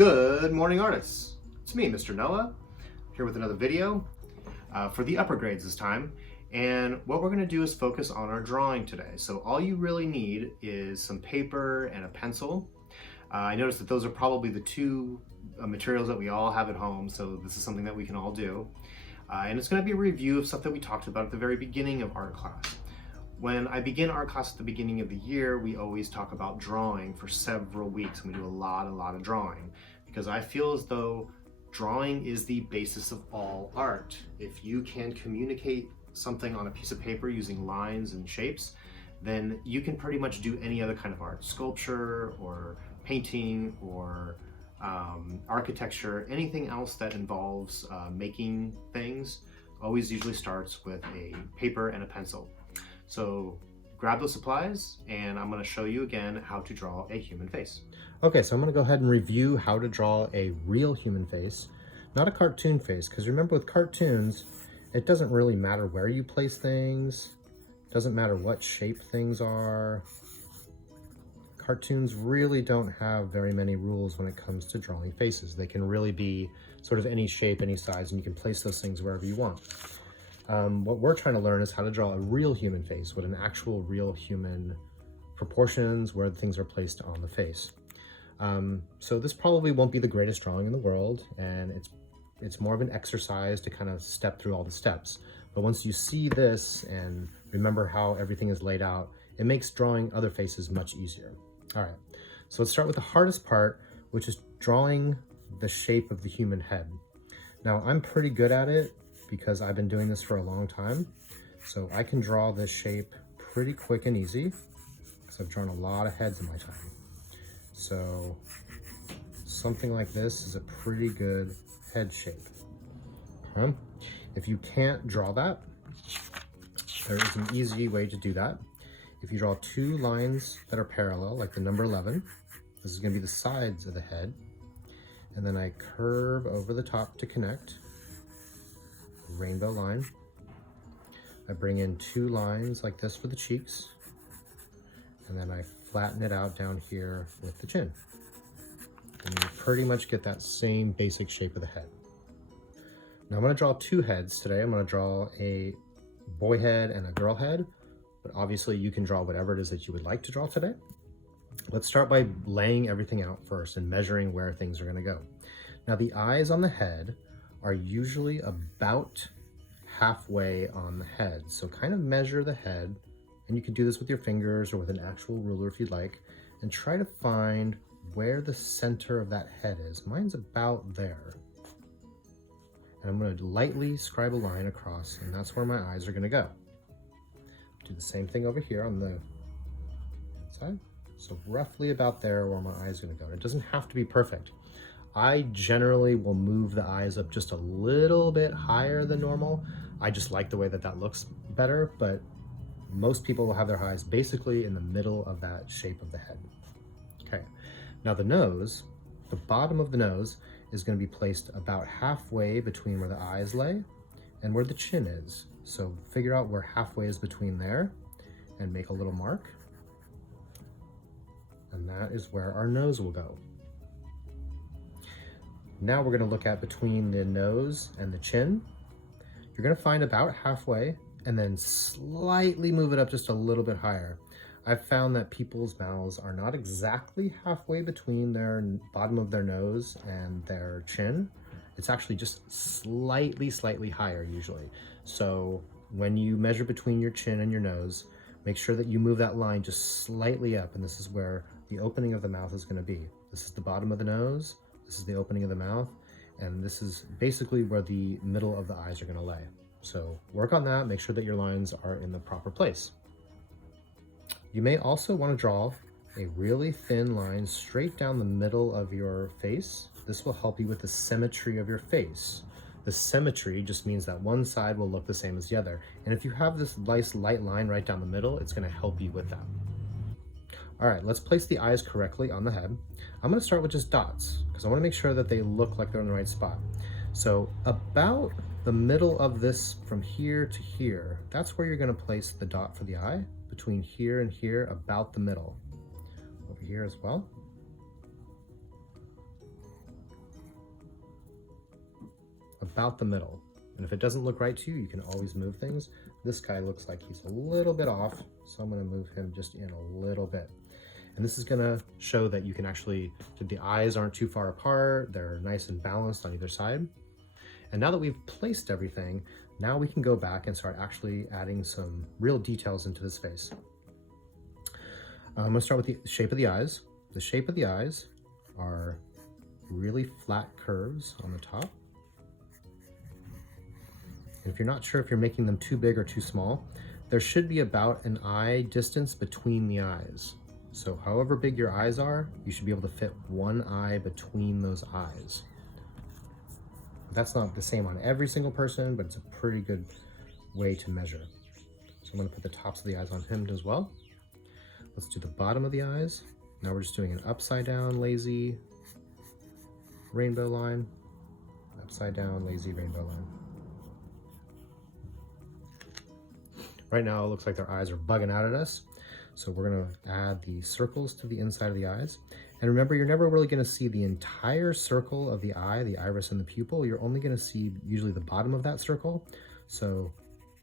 Good morning, artists. It's me, Mr. Noah, here with another video for the upper grades this time. And what we're going to do is focus on our drawing today. So all you really need is some paper and a pencil. I noticed that those are probably the two materials that we all have at home, so this is something that we can all do. And it's going to be a review of stuff that we talked about at the very beginning of art class. When I begin art class at the beginning of the year, we always talk about drawing for several weeks, and we do a lot of drawing, because I feel as though drawing is the basis of all art. If you can communicate something on a piece of paper using lines and shapes, then you can pretty much do any other kind of art, sculpture or painting or architecture, anything else that involves making things always usually starts with a paper and a pencil. So grab those supplies and I'm going to show you again how to draw a human face. Okay, so I'm going to go ahead and review how to draw a real human face, not a cartoon face, because remember with cartoons, it doesn't really matter where you place things, it doesn't matter what shape things are. Cartoons really don't have very many rules when it comes to drawing faces. They can really be sort of any shape, any size, and you can place those things wherever you want. What we're trying to learn is how to draw a real human face with an actual real human proportions where things are placed on the face. So this probably won't be the greatest drawing in the world, and it's more of an exercise to kind of step through all the steps. But once you see this and remember how everything is laid out, it makes drawing other faces much easier. All right, so let's start with the hardest part, which is drawing the shape of the human head. Now, I'm pretty good at it because I've been doing this for a long time. So I can draw this shape pretty quick and easy because I've drawn a lot of heads in my time. So something like this is a pretty good head shape. If you can't draw that, there is an easy way to do that. If you draw two lines that are parallel, like the number 11, this is going to be the sides of the head, and then I curve over the top to connect, rainbow line. I bring in two lines like this for the cheeks, and then I flatten it out down here with the chin. And you pretty much get that same basic shape of the head. Now I'm going to draw two heads today. I'm going to draw a boy head and a girl head, but obviously you can draw whatever it is that you would like to draw today. Let's start by laying everything out first and measuring where things are going to go. Now the eyes on the head are usually about halfway on the head. So kind of measure the head, and you can do this with your fingers or with an actual ruler if you'd like, and try to find where the center of that head is. Mine's about there. And I'm going to lightly scribe a line across, and that's where my eyes are going to go. Do the same thing over here on the side. So roughly about there where my eyes are going to go. It doesn't have to be perfect. I generally will move the eyes up just a little bit higher than normal. I just like the way that that looks better, but most people will have their eyes basically in the middle of that shape of the head. Okay, now the nose, the bottom of the nose is going to be placed about halfway between where the eyes lay and where the chin is. So figure out where halfway is between there and make a little mark. And that is where our nose will go. Now we're going to look at between the nose and the chin. You're going to find about halfway and then slightly move it up just a little bit higher. I've found that people's mouths are not exactly halfway between their bottom of their nose and their chin. It's actually just slightly higher usually. So when you measure between your chin and your nose, make sure that you move that line just slightly up, and this is where the opening of the mouth is going to be. This is the bottom of the nose. This is the opening of the mouth, and this is basically where the middle of the eyes are going to lay. So work on that, make sure that your lines are in the proper place. You may also want to draw a really thin line straight down the middle of your face. This will help you with the symmetry of your face. The symmetry just means that one side will look the same as the other. And if you have this nice light line right down the middle, it's going to help you with that. All right, let's place the eyes correctly on the head. I'm going to start with just dots because I want to make sure that they look like they're in the right spot. So about the middle of this from here to here, that's where you're going to place the dot for the eye, between here and here, about the middle. Over here as well. about the middle. And if it doesn't look right to you, you can always move things. This guy looks like he's a little bit off, so I'm gonna move him just in a little bit. And this is gonna show that you can actually, the eyes aren't too far apart, they're nice and balanced on either side. And now that we've placed everything, now we can go back and start actually adding some real details into this face. I'm gonna start with the shape of the eyes. The shape of the eyes are really flat curves on the top. And if you're not sure if you're making them too big or too small, there should be about an eye distance between the eyes. So however big your eyes are, you should be able to fit one eye between those eyes. That's not the same on every single person, but it's a pretty good way to measure. So I'm gonna put the tops of the eyes on him as well. Let's do the bottom of the eyes. Now we're just doing an upside down, lazy rainbow line. Upside down, lazy rainbow line. Right now it looks like their eyes are bugging out at us. So we're gonna add the circles to the inside of the eyes. And remember, you're never really gonna see the entire circle of the eye, the iris and the pupil. You're only gonna see usually the bottom of that circle. So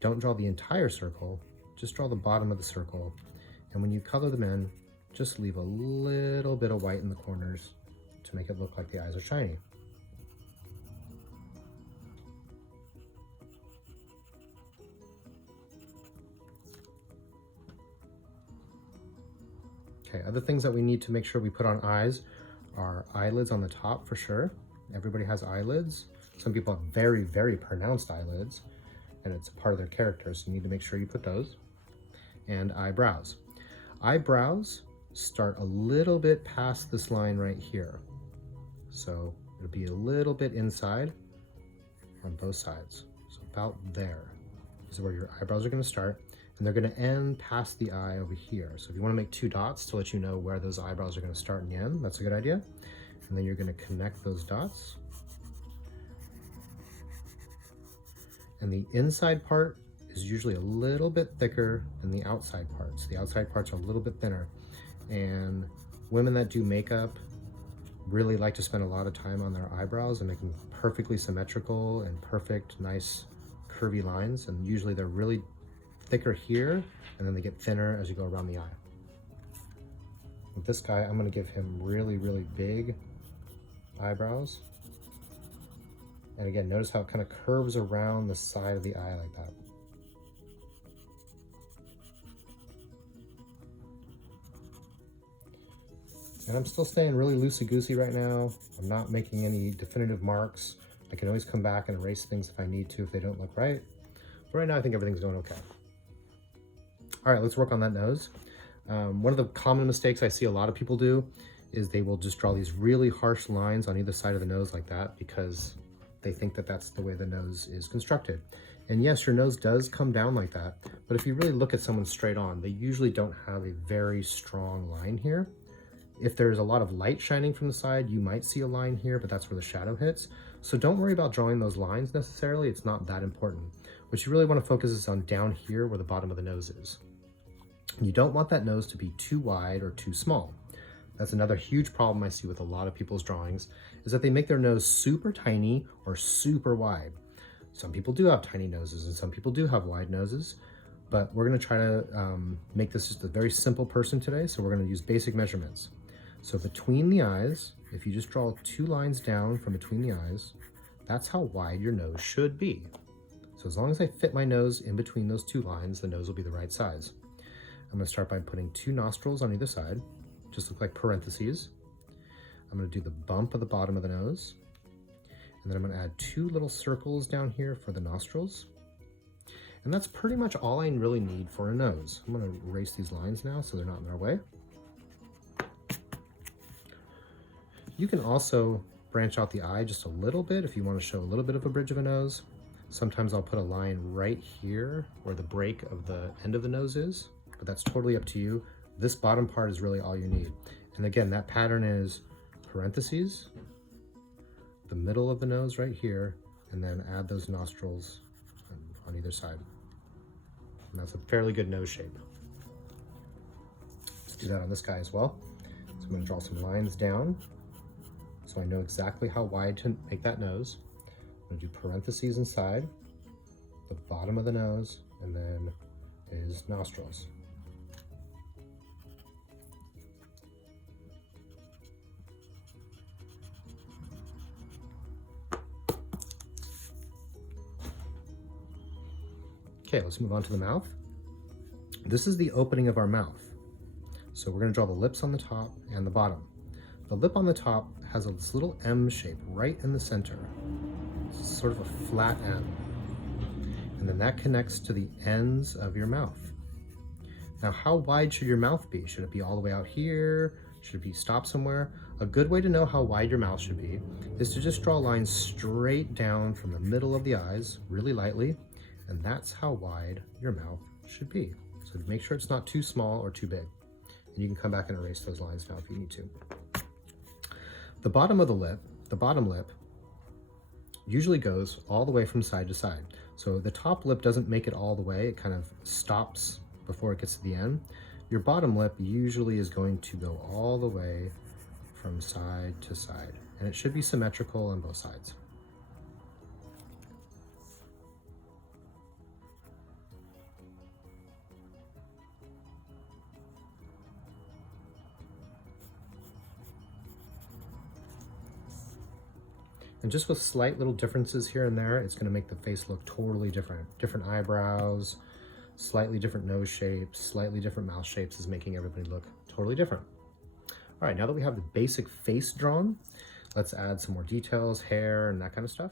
don't draw the entire circle, just draw the bottom of the circle. And when you color them in, just leave a little bit of white in the corners to make it look like the eyes are shiny. Okay, other things that we need to make sure we put on eyes are eyelids on the top for sure. Everybody has eyelids. Some people have very, very pronounced eyelids, and it's a part of their character, so you need to make sure you put those. And eyebrows. Eyebrows start a little bit past this line right here. So it'll be a little bit inside on both sides. So about there is where your eyebrows are gonna start, and they're gonna end past the eye over here. So if you wanna make 2 dots to let you know where those eyebrows are gonna start and end, that's a good idea. And then you're gonna connect those dots. And the inside part is usually a little bit thicker than the outside parts. The outside parts are a little bit thinner. And women that do makeup really like to spend a lot of time on their eyebrows and make them perfectly symmetrical and perfect, nice, curvy lines. And usually they're really thicker here, and then they get thinner as you go around the eye. With this guy, I'm gonna give him really, really big eyebrows. And again, notice how it kind of curves around the side of the eye like that. And I'm still staying really loosey-goosey right now. I'm not making any definitive marks. I can always come back and erase things if I need to, if they don't look right. But right now, I think everything's going okay. All right, let's work on that nose. One of the common mistakes I see a lot of people do is they will just draw these really harsh lines on either side of the nose like that because they think that that's the way the nose is constructed. And yes, your nose does come down like that, but if you really look at someone straight on, they usually don't have a very strong line here. If there's a lot of light shining from the side, you might see a line here, but that's where the shadow hits. So don't worry about drawing those lines necessarily. It's not that important. What you really want to focus is on down here where the bottom of the nose is. You don't want that nose to be too wide or too small. That's another huge problem I see with a lot of people's drawings, is that they make their nose super tiny or super wide. Some people do have tiny noses and some people do have wide noses, but we're going to try to make this just a very simple person today. So we're going to use basic measurements. So between the eyes, if you just draw 2 lines down from between the eyes, that's how wide your nose should be. So as long as I fit my nose in between those 2 lines, the nose will be the right size. I'm going to start by putting 2 nostrils on either side, just look like parentheses. I'm going to do the bump of the bottom of the nose, and then I'm going to add 2 little circles down here for the nostrils. And that's pretty much all I really need for a nose. I'm going to erase these lines now so they're not in our way. You can also branch out the eye just a little bit if you want to show a little bit of a bridge of a nose. Sometimes I'll put a line right here where the break of the end of the nose is, but that's totally up to you. This bottom part is really all you need. And again, that pattern is parentheses, the middle of the nose right here, and then add those nostrils on either side. And that's a fairly good nose shape. Let's do that on this guy as well. So I'm going to draw some lines down so I know exactly how wide to make that nose. I'm going to do parentheses inside, the bottom of the nose, and then his nostrils. Okay, let's move on to the mouth. This is the opening of our mouth. So we're going to draw the lips on the top and the bottom. The lip on the top has this little M shape right in the center. It's sort of a flat M. And then that connects to the ends of your mouth. Now, how wide should your mouth be? Should it be all the way out here? Should it be stopped somewhere? A good way to know how wide your mouth should be is to just draw lines straight down from the middle of the eyes, really lightly, and that's how wide your mouth should be. So make sure it's not too small or too big. And you can come back and erase those lines now if you need to. The bottom of the lip, the bottom lip, usually goes all the way from side to side. So the top lip doesn't make it all the way, it kind of stops before it gets to the end. Your bottom lip usually is going to go all the way from side to side, and it should be symmetrical on both sides. And just with slight little differences here and there, it's going to make the face look totally different. Different eyebrows, slightly different nose shapes, slightly different mouth shapes is making everybody look totally different. All right, now that we have the basic face drawn, let's add some more details, hair, and that kind of stuff.